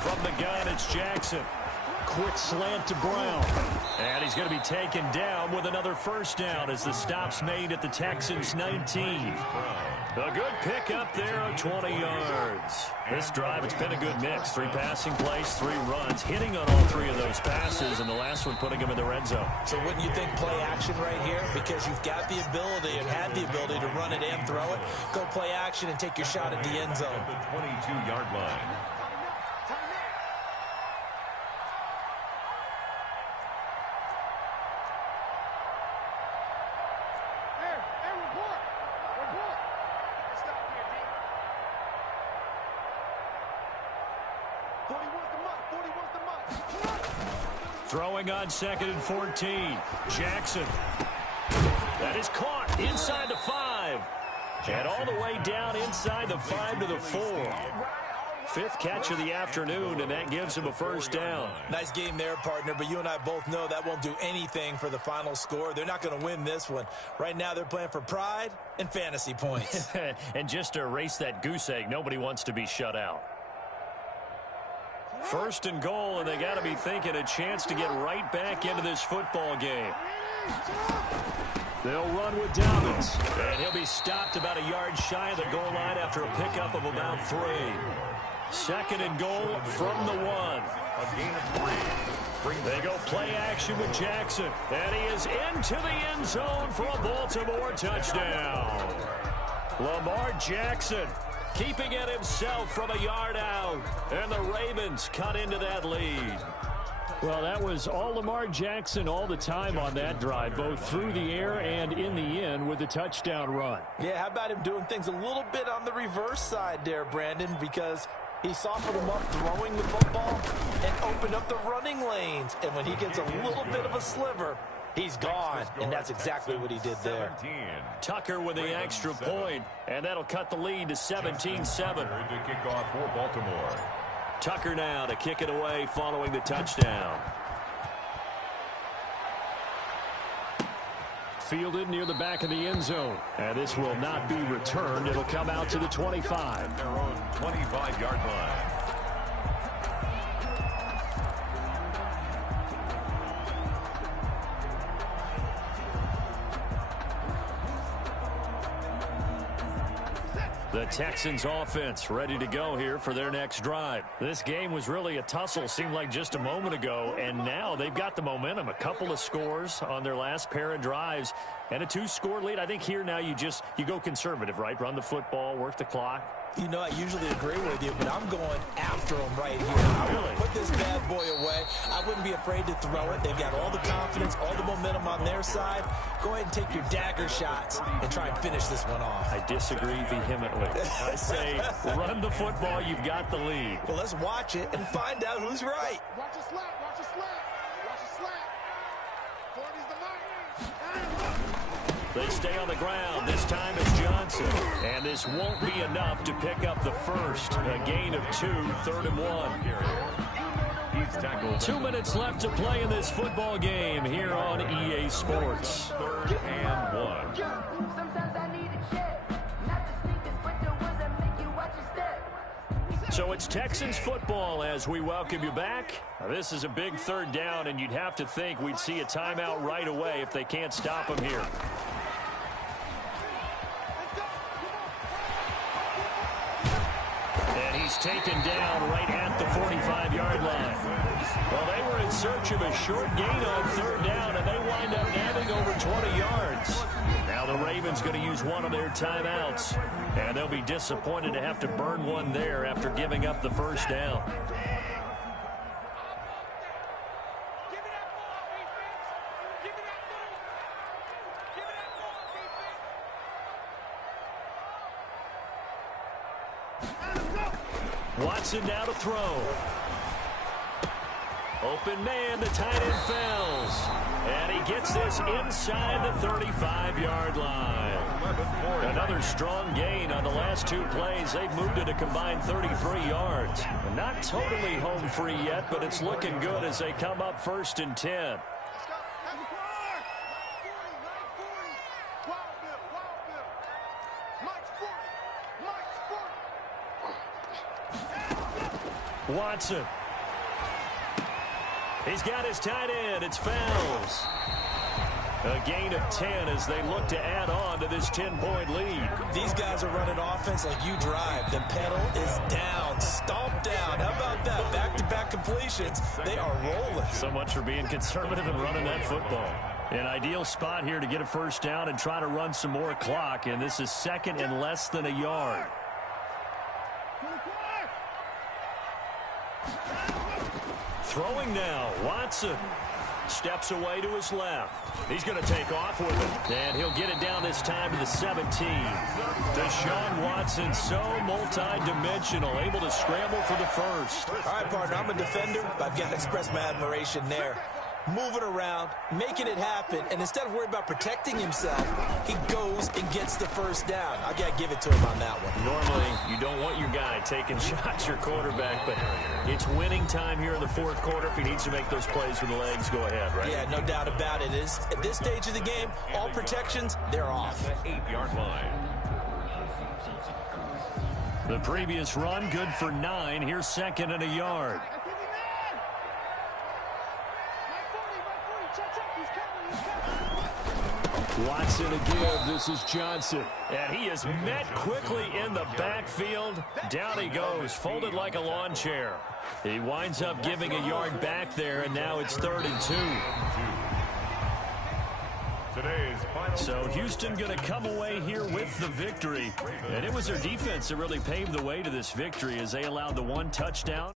From the gun, it's Jackson. Quick slant to Brown. And he's going to be taken down with another 1st down as the stop's made at the Texans' 19. A good pickup there of 20 yards. This drive, it's been a good mix. 3 passing plays, 3 runs, hitting on all 3 of those passes, and the last one putting him in the red zone. So wouldn't you think play action right here? Because you've got the ability and had the ability to run it and throw it. Go play action and take your shot at the end zone. The 22-yard line. Throwing on 2nd and 14. Jackson. That is caught inside the 5. And all the way down inside the 5 to the 4. 5th catch of the afternoon, and that gives him a 1st down. Nice game there, partner, but you and I both know that won't do anything for the final score. They're not going to win this one. Right now, they're playing for pride and fantasy points. And just to erase that goose egg, nobody wants to be shut out. 1st and goal, and they got to be thinking a chance to get right back into this football game. They'll run with Dobbins, and he'll be stopped about a yard shy of the goal line after a pickup of about 3. 2nd and goal from the 1. A gain of 3. They go play action with Jackson, and he is into the end zone for a Baltimore touchdown. Lamar Jackson keeping it himself from a yard out, and the Ravens cut into that lead. Well, that was all Lamar Jackson all the time on that drive, both through the air and in the end with the touchdown run. Yeah, how about him doing things a little bit on the reverse side there, Brandon, because he softened him up throwing the football and opened up the running lanes. And when he gets a little bit of a sliver, he's gone, and that's exactly what he did there. Tucker with the extra point, and that'll cut the lead to 17-7. To kick off for Baltimore. Tucker now to kick it away following the touchdown. Fielded near the back of the end zone. And this will not be returned. It'll come out to the 25. Their own 25-yard line. The Texans offense ready to go here for their next drive. This game was really a tussle, seemed like just a moment ago, and now they've got the momentum. A couple of scores on their last pair of drives and a 2-score lead. I think here now you go conservative, right? Run the football, work the clock. You know, I usually agree with you, but I'm going after them right here. I Really? would put this bad boy away. I wouldn't be afraid to throw it. They've got all the confidence, all the momentum on their side. Go ahead and take your dagger shots and try and finish this one off. I disagree vehemently. I say run the football. You've got the lead. Well, let's watch it and find out who's right. Watch a slap, watch a slap, watch a slap. 40's the mark. They stay on the ground. This time it's Johnson. And this won't be enough to pick up the first. A gain of 2, 3rd and 1. He's tackled. 2 minutes left to play in this football game here on EA Sports. 3rd and 1. Sometimes I need a check. Not the sneakers, but the ones that make you watch your step. So it's Texans football as we welcome you back. Now, this is a big 3rd down, and you'd have to think we'd see a timeout right away if they can't stop them here. And he's taken down right at the 45-yard line. Well, they were in search of a short gain on 3rd down, and they wind up nabbing over 20 yards. Now the Ravens going to use one of their timeouts, and they'll be disappointed to have to burn one there after giving up the 1st down. Watson now to throw. Open man, the tight end Fells. And he gets this inside the 35-yard line. Another strong gain on the last 2 plays. They've moved it a combined 33 yards. Not totally home free yet, but it's looking good as they come up 1st and 10. Watson. He's got his tight end. It's Fells. A gain of 10 as they look to add on to this 10-point lead. These guys are running offense like you drive. The pedal is down, stomped down. How about that? Back-to-back completions. They are rolling. So much for being conservative and running that football. An ideal spot here to get a 1st down and try to run some more clock, and this is 2nd and less than a yard. Throwing now, Watson steps away to his left. He's going to take off with it, and he'll get it down this time to the 17. Deshaun Watson, so multi-dimensional, able to scramble for the 1st. All right, partner, I'm a defender, but I've got to express my admiration there. Moving around, making it happen, and instead of worrying about protecting himself, he goes and gets the 1st down. I got to give it to him on that one. Normally, you don't want your guy taking shots, your quarterback, but it's winning time here in the 4th quarter. If he needs to make those plays with the legs, go ahead, right? Yeah, no doubt about it. At this stage of the game, all protections, they're off. 8-yard line. The previous run, good for 9. Here's 2nd and a yard. Watson again. This is Johnson. And he is met quickly in the backfield. Down he goes, folded like a lawn chair. He winds up giving a yard back there, and now it's 3rd and 2. Today's final. So Houston going to come away here with the victory. And it was their defense that really paved the way to this victory as they allowed the 1 touchdown.